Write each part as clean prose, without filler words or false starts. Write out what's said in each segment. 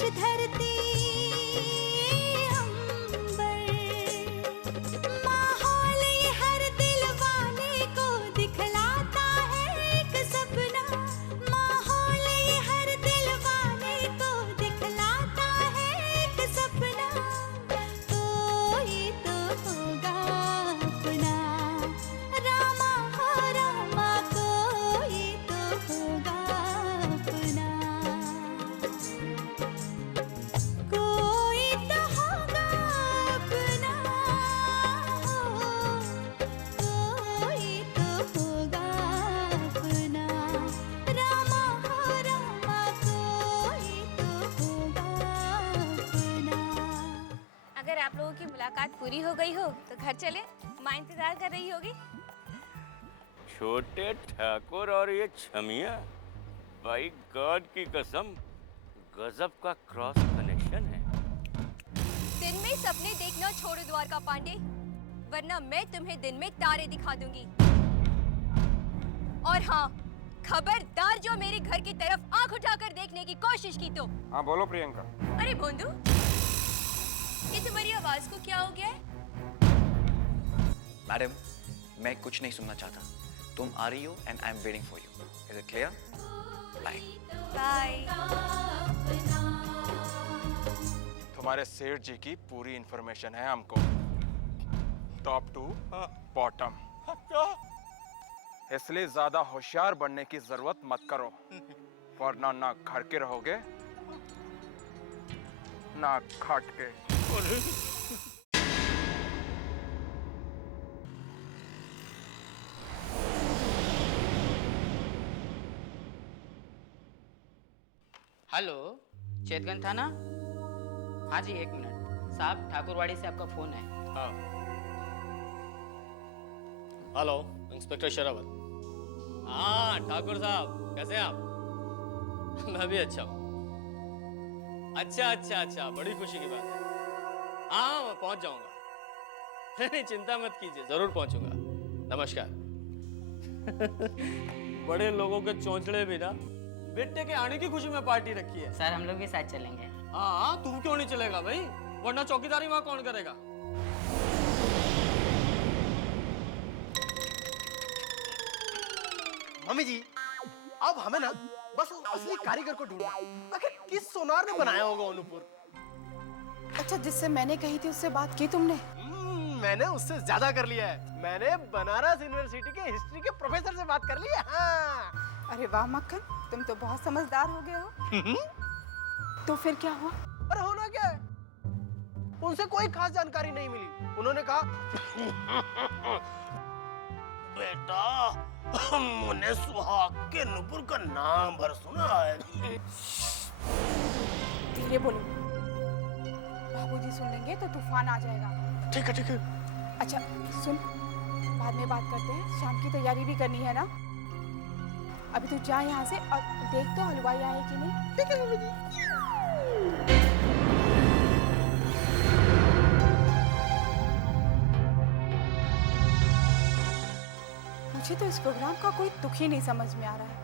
आकाश धरती अंबर, माहौल ये हर दिल वाले को दिखलाता है एक सपना, माहौल ये हर दिल वाले को दिखलाता है एक सपना, कोई तो होगा अपना, रामा हो रामा कोई तो होगा अपना, कोई तो होगा अपना, कोई तो होगा अपना, रामा हो रामा कोई तो होगा अपना। अगर आप लोगों की मुलाकात पूरी हो गई हो तो घर चले, माँ इंतजार कर रही होगी। छोटे ठाकुर और ये छमिया, भाई गॉड की कसम, गजब का क्रॉस कनेक्शन है। दिन में सपने देखना छोड़ो द्वारका पांडे, वरना मैं तुम्हें दिन में तारे दिखा दूंगी। और हाँ, खबरदार जो मेरे घर की तरफ आंख उठाकर देखने की कोशिश की तो। हाँ बोलो प्रियंका। अरे भोंदू, ये तुम्हारी आवाज को क्या हो गया है? मैडम, मैं कुछ नहीं सुनना चाहता। तुम आ रही हो and I am waiting for you. Is it clear? Bye. Bye. तुम्हारे सेठ जी की पूरी इंफॉर्मेशन है हमको, टॉप टू बॉटम। इसलिए ज्यादा होशियार बनने की जरूरत मत करो, वरना ना घर के रहोगे ना खट के। हेलो, चेतगंज थाना। हाँ जी, 1 मिनट साहब, ठाकुरवाड़ी से आपका फोन है। हाँ। Hello, inspector Sherawat. हाँ ठाकुर साहब, कैसे हैं आप? मैं भी अच्छा हूँ। अच्छा, बड़ी खुशी की बात है। हाँ, मैं पहुंच जाऊंगा। नहीं, चिंता मत कीजिए, जरूर पहुंचूंगा। नमस्कार। बड़े लोगों के चौंचड़े भी ना बेटे के आने की खुशी में पार्टी रखी है। सर, हम लोग भी साथ चलेंगे। हाँ, तुम क्यों नहीं चलेगा भाई? वरना चौकीदारी वहां कौन करेगा? मम्मी जी, अब हमें ना बस उस असली कारीगर को ढूंढना है। आखिर किस सोनार ने बनाया होगा अनूपुर? अच्छा, जिससे मैंने कही थी उससे बात की तुमने? मैंने उससे ज्यादा कर लिया है। मैंने बनारस यूनिवर्सिटी के हिस्ट्री के प्रोफेसर से बात कर ली है। हाँ। अरे वाह मक्खन, तुम तो बहुत समझदार हो गए हो। तो फिर क्या हुआ? अरे होना क्या है, उनसे कोई खास जानकारी नहीं मिली। उन्होंने कहा, बेटा मुन्ने सुहाग के नुपुर का नाम भर सुना है। धीरे बोलो, बाबूजी सुन लेंगे तो तूफान आ जाएगा। ठीक है। अच्छा सुन, बाद में बात करते हैं। शाम की तैयारी भी करनी है ना। अभी तू जा यहाँ से और देख तो हलवाई आए कि नहीं। ठीक है मम्मी जी। मुझे तो इस प्रोग्राम का कोई दुख ही नहीं समझ में आ रहा है।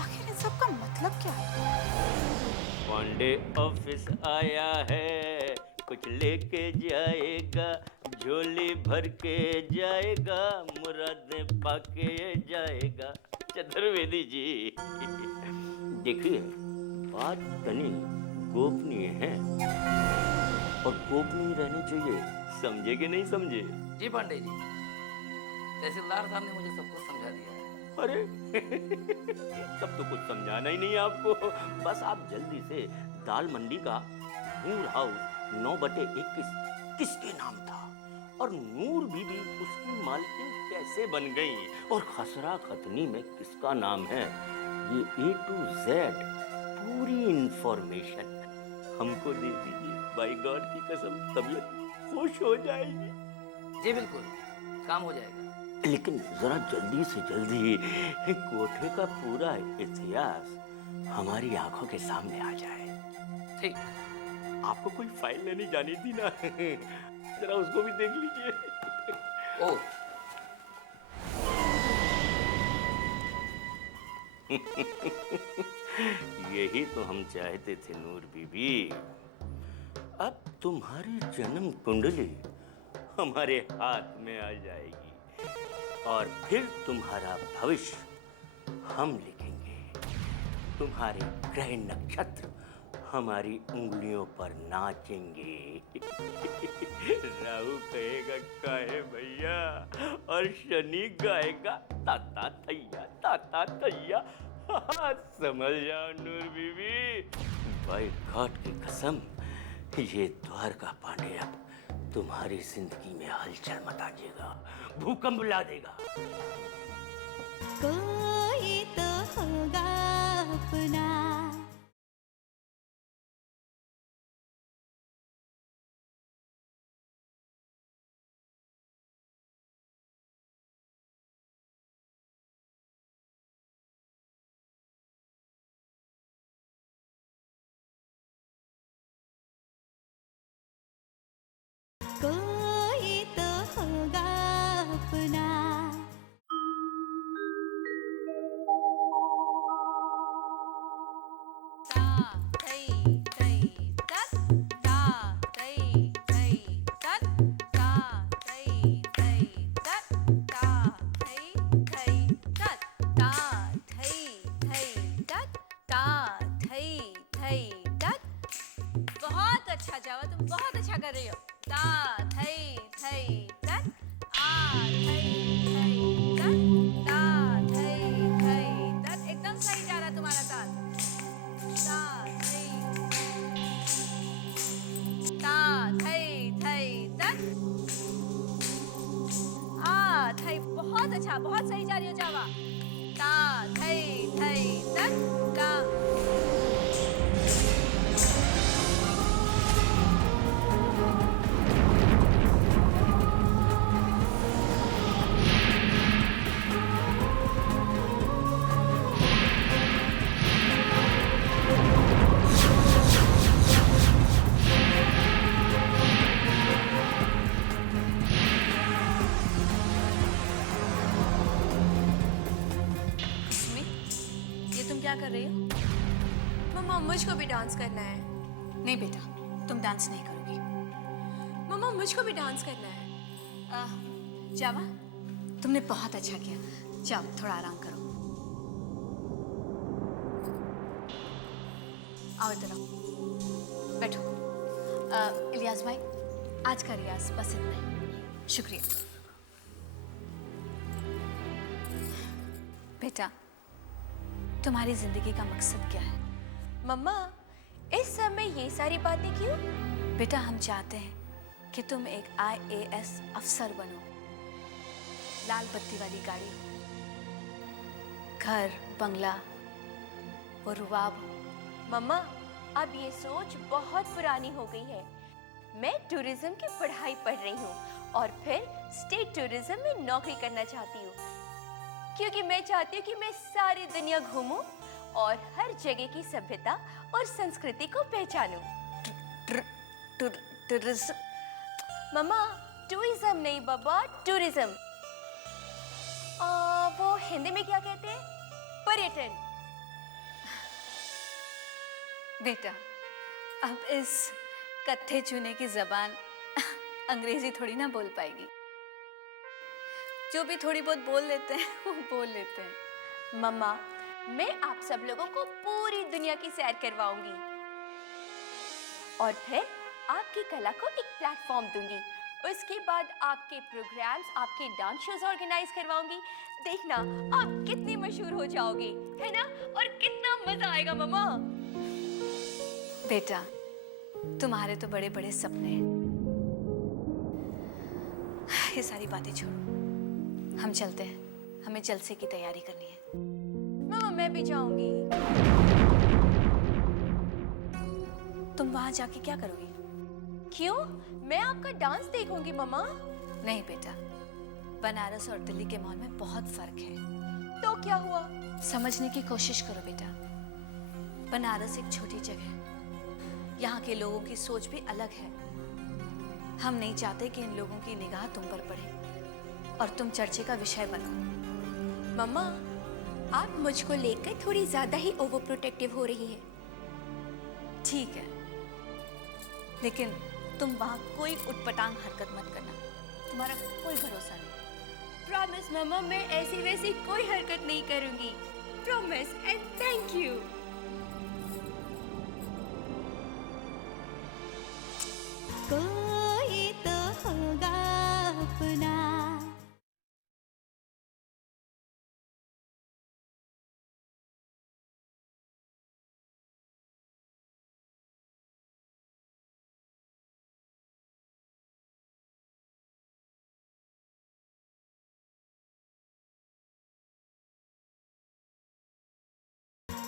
आखिर इन सब का मतलब क्या है? पांडे ऑफिस आया है, कुछ लेके जाएगा, झोली भर के जाएगा, मुरादें पाके जाएगा। चतुर्वेदी जी, देखिए बात तनी गोपनीय है और गोपनीय रहनी चाहिए, समझे कि नहीं समझे? जी पांडे जी, तहसीलदार साहब ने मुझे सब कुछ समझा दिया है। अरे तब तो कुछ समझाना ही नहीं है आपको। बस आप जल्दी से दाल मंडी का नूर हाउस 9/21 किसके नाम था और नूर बीबी उसकी मालकिन कैसे बन गई और खसरा खतनी में किसका नाम है, ये A to Z पूरी इंफॉर्मेशन हमको दे दीजिए। बाय गॉड की कसम, तबीयत खुश हो जाएगी। जी बिल्कुल, काम हो जाएगा। लेकिन जरा जल्दी से जल्दी कोठे का पूरा इतिहास हमारी आंखों के सामने आ जाए। ठीक। आपको कोई फाइल लेनी जानी थी ना, जरा उसको भी देख लीजिए। ओह, यही तो हम चाहते थे नूर बीबी। अब तुम्हारी जन्म कुंडली हमारे हाथ में आ जाएगी और फिर तुम्हारा भविष्य हम लिखेंगे। तुम्हारे ग्रह नक्षत्र हमारी उंगलियों पर नाचेंगे। राहु कहेगा काहे भैया और शनि गाएगा ताता थैया। समझ जाओ नूर बीबी, बाय गॉड की कसम, ये द्वारका पांडे अब तुम्हारी जिंदगी में हलचल मचा देगा, भूकंप ला देगा। कोई तो होगा अपना। कोई तो होगा अपना। बहुत अच्छा जावा, तुम बहुत अच्छा कर रही हो। ता थई थई तत आ थई थई तत ता थई थई तत, एकदम सही जा रहा तुम्हारा ताल। ता थई थई तत आ थई, बहुत अच्छा, बहुत सही जा रही हो जावा। ता थई थई तत ता। क्या कर रही हो? मम्मा मुझको भी डांस करना है। नहीं बेटा, तुम डांस नहीं करोगी। मम्मा मुझको भी डांस करना है। जावा, तुमने बहुत अच्छा किया। जाओ थोड़ा आराम करो। आओ इधर आओ, बैठो। इलियास भाई, आज का रियाज बस इतना ही। शुक्रिया बेटा। तुम्हारी जिंदगी का मकसद क्या है? मम्मा इस समय ये सारी बातें क्यों? बेटा हम चाहते हैं कि तुम एक IAS अफसर बनो। लाल बत्ती वाली गाड़ी, घर बंगला, वो रुबाब। मम्मा अब ये सोच बहुत पुरानी हो गई है। मैं टूरिज्म की पढ़ाई पढ़ रही हूँ और फिर स्टेट टूरिज्म में नौकरी करना चाहती हूँ, क्योंकि मैं चाहती हूँ कि मैं सारी दुनिया घूमूं और हर जगह की सभ्यता और संस्कृति को पहचानूं। टूरिज्म? मम्मा टूरिज्म नहीं बाबा, टूरिज्म। वो हिंदी में क्या कहते हैं? पर्यटन। बेटा अब इस कत्थे चूने की जबान अंग्रेजी थोड़ी ना बोल पाएगी। जो भी थोड़ी बहुत बोल लेते हैं वो बोल लेते हैं। मम्मा मैं आप सब लोगों को पूरी दुनिया की सैर करवाऊंगी और फिर आपकी कला को एक प्लेटफॉर्म दूंगी। उसके बाद आपके प्रोग्राम्स, आपके डांस शोज ऑर्गेनाइज करवाऊंगी। देखना आप कितनी मशहूर हो जाओगे, है ना? और कितना मजा आएगा मम्मा। बेटा तुम्हारे तो बड़े बड़े सपने हैं। ये सारी बातें छोड़ो, हम चलते हैं। हमें जलसे की तैयारी करनी है। मम्मा मैं भी जाऊंगी। तुम वहां जाके क्या करोगी? क्यों? मैं आपका डांस देखूंगी मम्मा। नहीं बेटा, बनारस और दिल्ली के माहौल में बहुत फर्क है। तो क्या हुआ? समझने की कोशिश करो बेटा। बनारस एक छोटी जगह है, यहाँ के लोगों की सोच भी अलग है। हम नहीं चाहते कि इन लोगों की निगाह तुम पर पड़े और तुम चर्चे का विषय बनो। मम्मा आप मुझको लेकर थोड़ी ज्यादा ही ओवर प्रोटेक्टिव हो रही है। ठीक है, लेकिन तुम वहाँ कोई उटपटांग हरकत मत करना, तुम्हारा कोई भरोसा नहीं। प्रॉमिस मम्मा, मैं ऐसी वैसी कोई हरकत नहीं करूंगी। Promise and thank you. कोई तो होगा अपना।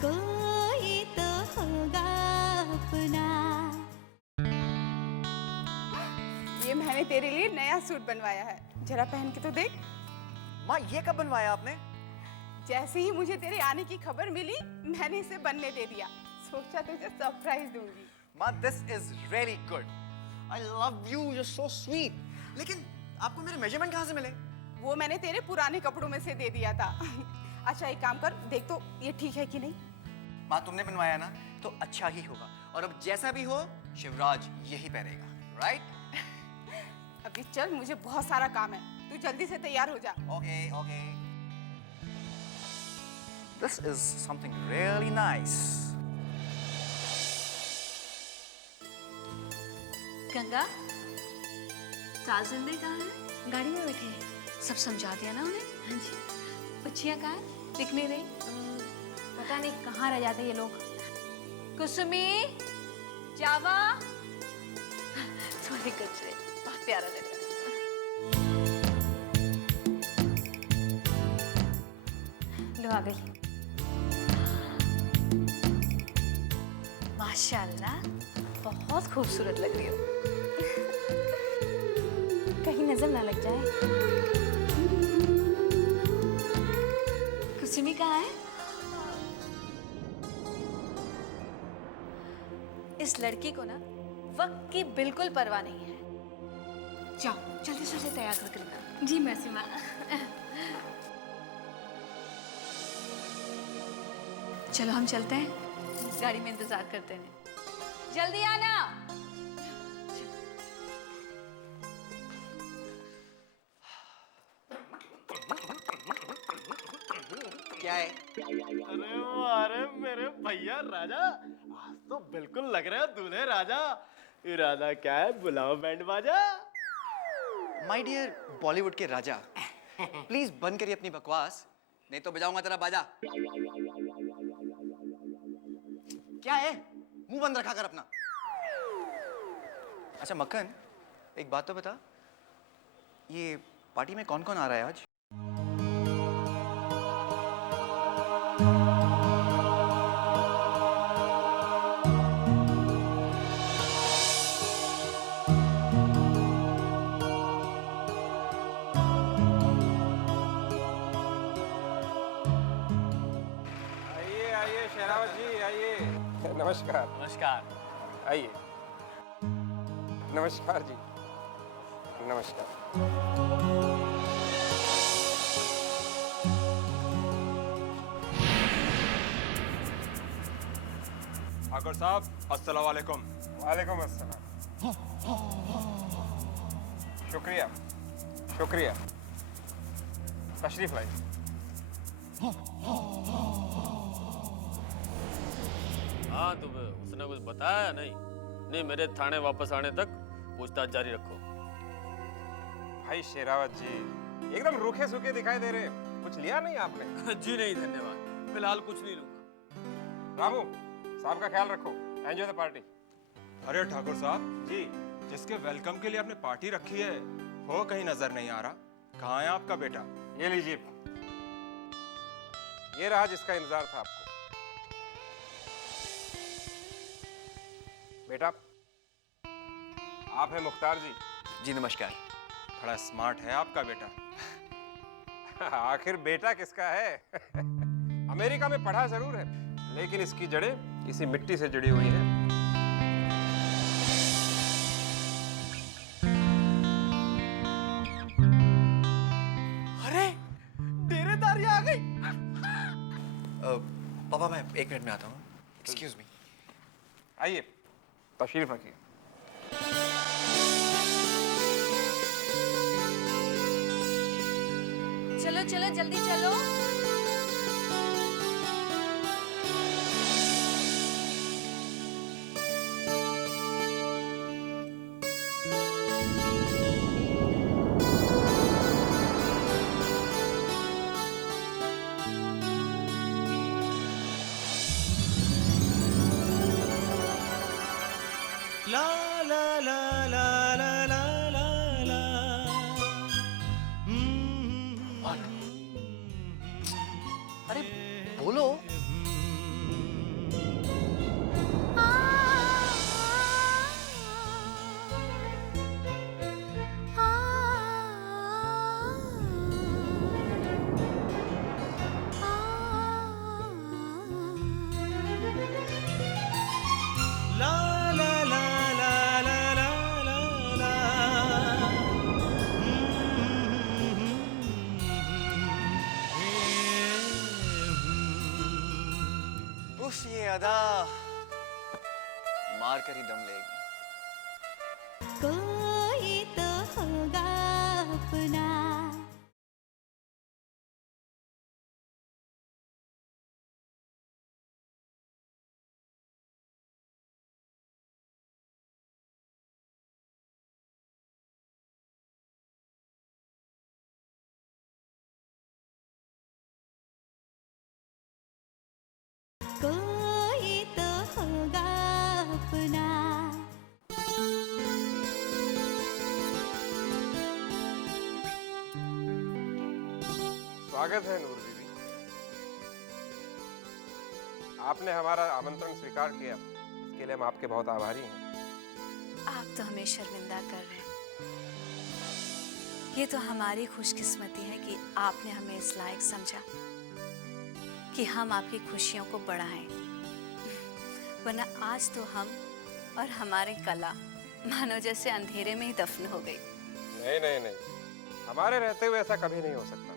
कोई तो होगा अपना। ये मैंने तेरे लिए नया सूट बनवाया है, जरा पहन के तो देख। माँ ये कब बनवाया आपने? जैसे ही मुझे तेरे आने की खबर मिली, मैंने इसे बनने दे दिया। सोचा तुझे सरप्राइज दूंगी। माँ this is really good. I love you, you are so sweet. लेकिन आपको मेरे मेजरमेंट कहाँ से मिले? वो मैंने तेरे पुराने कपड़ों में से दे दिया था। अच्छा एक काम कर, देख तो ये ठीक है कि नहीं। माँ तुमने बनवाया ना तो अच्छा ही होगा, और अब जैसा भी हो शिवराज यही पहनेगा, राइट? अभी चल, मुझे बहुत सारा काम है, तू जल्दी से तैयार हो जा। Okay okay. This is something really nice. Ganga, साजिंदे कहाँ है? गाड़ी में बैठे हैं। सब समझा दिया ना उन्हें? हाँ जी। बच्चियाँ कहाँ है? दिख नहीं रही। पता नहीं कहाँ रह जाते ये लोग। कुसुमी, जावा, तुम्हारे गजरे बहुत प्यारा लग रहा है। लो आ गई। माशाल्लाह, बहुत खूबसूरत लग रही हो। कहीं नजर ना लग जाए। कुसुमी कहाँ है? इस लड़की को ना वक्त की बिल्कुल परवाह नहीं है। जाओ जल्दी से उसे तैयार कर लेना। जी मौसी माँ। चलो हम चलते हैं, गाड़ी में इंतजार करते हैं। जल्दी आना। क्या है? अरे मेरे भैया राजा, आज तो बिल्कुल लग रहा है दूल्हे राजा। इरादा क्या है, बुलाओ बैंड बाजा। माय डियर बॉलीवुड के राजा, प्लीज बंद करिए अपनी बकवास, नहीं तो बजाऊंगा तेरा बाजा। क्या है? मुंह बंद रखा कर अपना। अच्छा मक्खन, एक बात तो बता, ये पार्टी में कौन कौन आ रहा है आज? आइए आइए शेरावत जी, आइए। नमस्कार। नमस्कार। आइए। नमस्कार जी, नमस्कार। ठाकुर साहब, अस्सलाम वालेकुम। वालेकुम अस्सलाम। शुक्रिया शुक्रिया, तशरीफ लाइए। हाँ तुम्हें उसने कुछ बताया नहीं? नहीं, मेरे थाने वापस आने तक पूछताछ जारी रखो। भाई शेरावत जी, एकदम रूखे सूखे दिखाई दे रहे, कुछ लिया नहीं आपने? जी नहीं धन्यवाद, फिलहाल कुछ नहीं लूंगा। रामू साहब का ख्याल रखो, एंजॉय द पार्टी। अरे ठाकुर साहब जी, जिसके वेलकम के लिए आपने पार्टी रखी है वो कहीं नजर नहीं आ रहा। कहाँ है आपका बेटा? ये लीजिए, ये रहा जिसका इंतजार था आपको। बेटा, आप हैं मुख्तार जी? जी नमस्कार। बड़ा स्मार्ट है आपका बेटा। आखिर बेटा किसका है? अमेरिका में पढ़ा जरूर है, लेकिन इसकी जड़ें इसी मिट्टी से जुड़ी हुई है। अरे डेरेदारी आ गई। पापा मैं 1 मिनट में आता हूँ। Excuse me. आइए, तशरीफ रखिए। चलो चलो जल्दी चलो। ला ला ला ला ला ला ला ला। अरे बोलो। ला ला ला ला ला ला ला ला। उफ, ये अदा मार कर ही दम लेगी। कोई तो होगा अपना। कोई तो होगा अपना। स्वागत है नूर बीबी। आपने हमारा आमंत्रण स्वीकार किया, इसके लिए हम आपके बहुत आभारी हैं। आप तो हमें शर्मिंदा कर रहे हैं। ये तो हमारी खुशकिस्मती है कि आपने हमें इस लायक समझा कि हम आपकी खुशियों को बढ़ाएं। वरना आज तो हम और हमारी कला मानो जैसे अंधेरे में ही दफन हो गई। नहीं नहीं नहीं, हमारे रहते हुए ऐसा कभी नहीं हो सकता।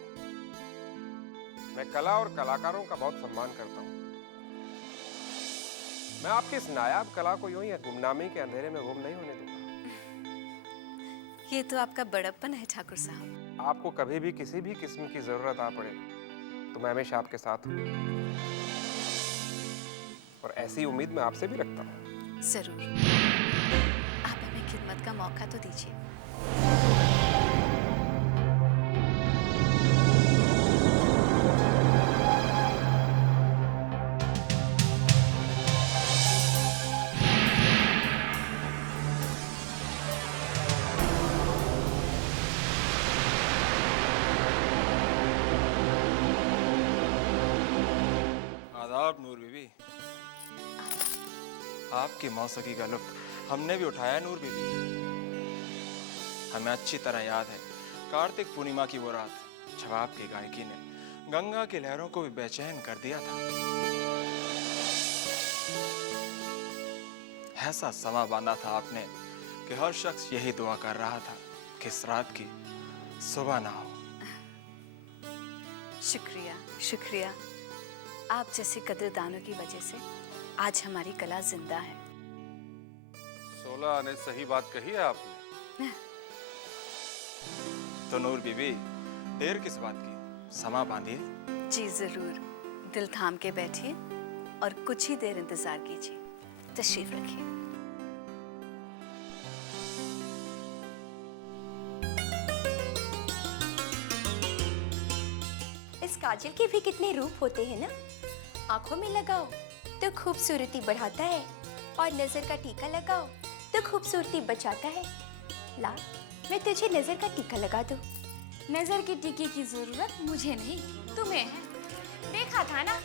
मैं कला और कलाकारों का बहुत सम्मान करता हूँ। मैं आपकी इस नायाब कला को यूं ही गुमनामी के अंधेरे में गुम नहीं होने दूंगा। ये तो आपका बड़प्पन है ठाकुर साहब। आपको कभी भी किसी भी किस्म की जरूरत आ पड़े तो मैं हमेशा आपके साथ हूँ, और ऐसी उम्मीद मैं आपसे भी रखता हूँ। जरूर, आप हमें खिदमत का मौका तो दीजिए। आदाब नूर बीबी। आपकी मौसीकी का लुत्फ हमने भी उठाया नूर बीबी। हमें अच्छी तरह याद है कार्तिक पूर्णिमा की वो रात जब आपकी गायकी ने गंगा की लहरों को भी बेचैन कर दिया था। ऐसा समा बांधा था आपने कि हर शख्स यही दुआ कर रहा था कि इस रात की सुबह ना हो। शुक्रिया शुक्रिया। आप जैसे कदरदानों की वजह से आज हमारी कला जिंदा है। 16 ने सही बात कही है आपने। तो नूर बीबी, देर किस बात की, समा बांधिए। जी जरूर, दिल थाम के बैठिए और कुछ ही देर इंतजार कीजिए। तशरीफ रखिए। इस काजल के भी कितने रूप होते हैं ना। आंखों में लगाओ तो खूबसूरती बढ़ाता है, और नजर का टीका लगाओ तो खूबसूरती बचाता है। ला, मैं तुझे नजर का टीका लगा दूं। नजर के टीके की जरूरत मुझे नहीं, तुम्हें है। देखा था ना,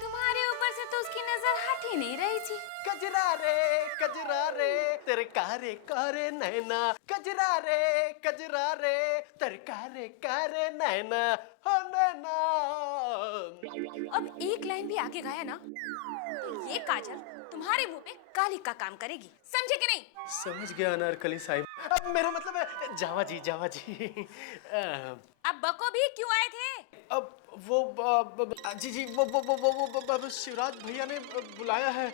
तुम्हारे ऊपर से तो उसकी नजर हट ही नहीं रही थी। कजरा रे तेरे कारे कारे नैना, कजरा रे तेरे कारे नैना, हो नैना। अब एक लाइन भी आगे गाया ना तो ये काजल तुम्हारे मुंह पे काली का काम करेगी, समझे कि नहीं? समझ गया अनारकली साहिब। अब मेरा मतलब है जावा जी। अब बको भी क्यों आए थे? अब जी जी वो शिवराज भैया ने बुलाया है।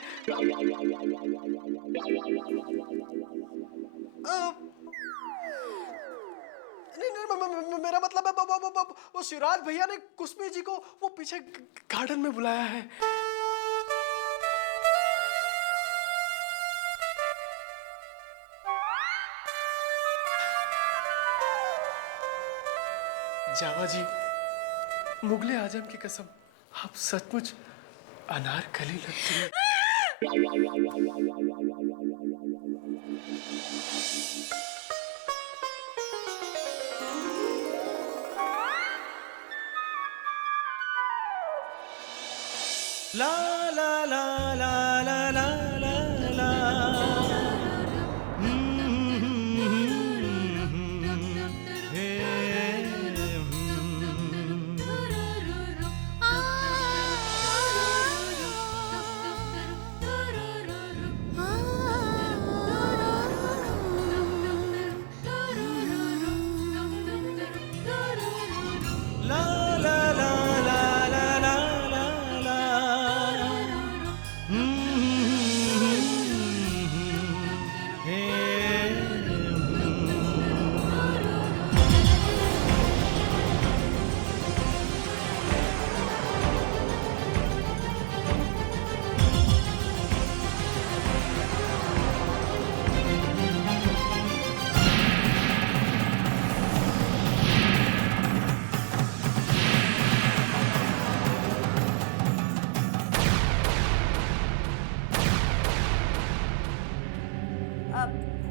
नहीं, मेरा मतलब है वो शिवराज भैया ने कुसमी जी को वो पीछे गार्डन में बुलाया है। जावा जी, मुगले आजम की कसम, आप सचमुच अनारकली लगती हैं। ला ला ला ला ला ला ला ला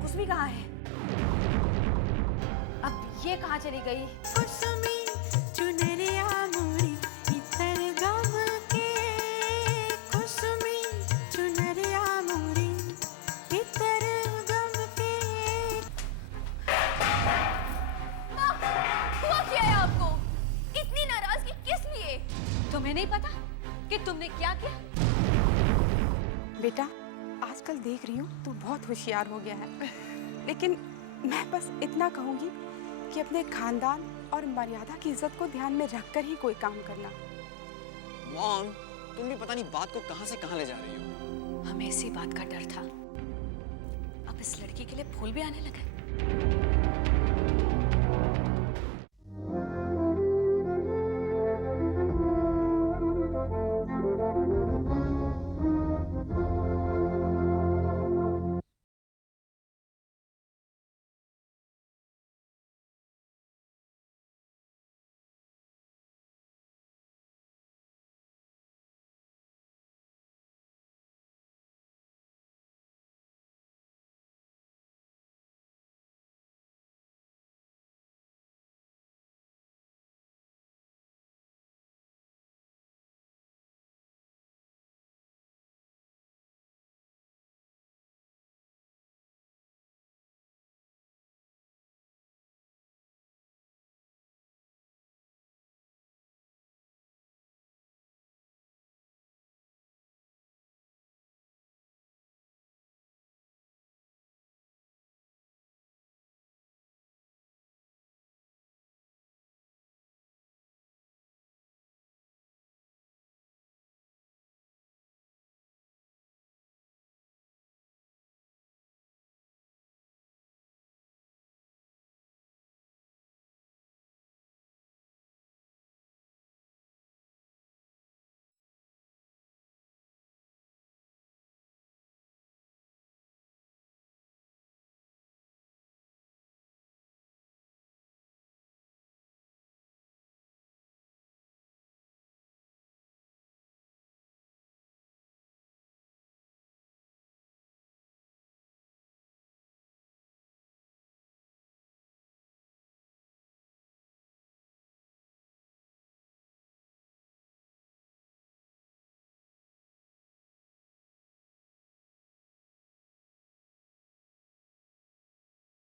कुसमी कहाँ है? अब ये कहाँ चली गई? कुसमी चुनरिया मोरी इतर गम के, कुसमी चुनरिया मोरी इतर गम के। हुआ क्या है आपको? इतनी नाराजगी किस लिए? तुम्हें नहीं पता कि तुमने क्या किया? बेटा, आजकल देख रही हूँ तू बहुत होशियार हो गया है, लेकिन मैं बस इतना कहूँगी कि अपने खानदान और मर्यादा की इज्जत को ध्यान में रखकर ही कोई काम करना। मॉम, तुम भी पता नहीं बात को कहाँ से कहाँ ले जा रही हो। हमें इसी बात का डर था। अब इस लड़की के लिए फूल भी आने लगे।